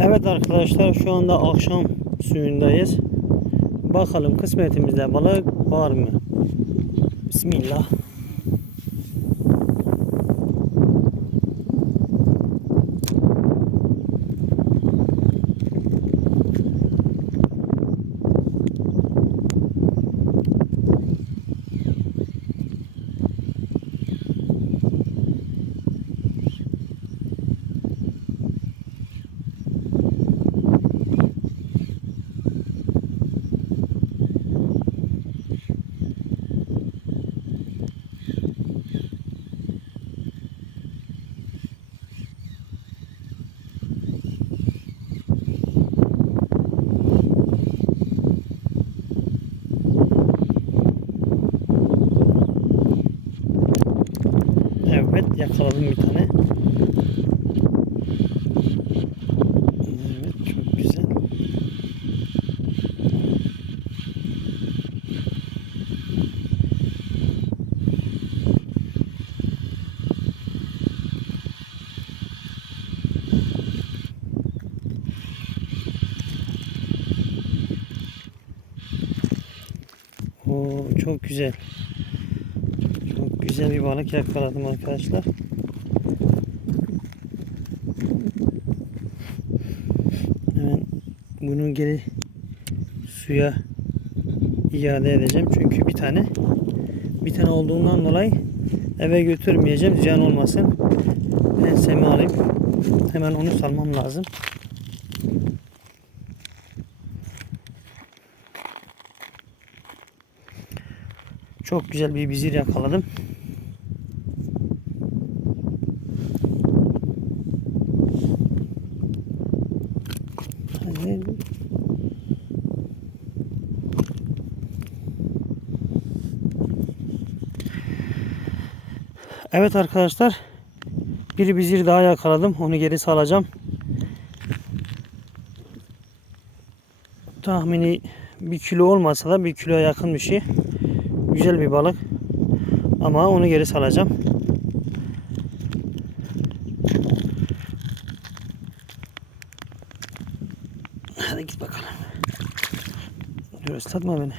Evet arkadaşlar şu anda akşam suyundayız. Bakalım kısmetimizde balık var mı? Bismillah. Evet yakaladım bir tane. Evet çok güzel. Oo, çok güzel. Güzel bir balık yakaladım arkadaşlar. Hemen bunu geri suya iade edeceğim. Çünkü bir tane bir tane olduğundan dolayı eve götürmeyeceğim. Ziyan olmasın. Ben semi alayım. Hemen onu salmam lazım. Çok güzel bir bizir yakaladım. Hadi. Evet arkadaşlar. Bir bizir daha yakaladım. Onu geri salacağım. Tahmini bir kilo olmasa da bir kiloya yakın bir şey. Güzel bir balık. Ama onu geri salacağım. Hadi git bakalım. Dur ıslatma beni.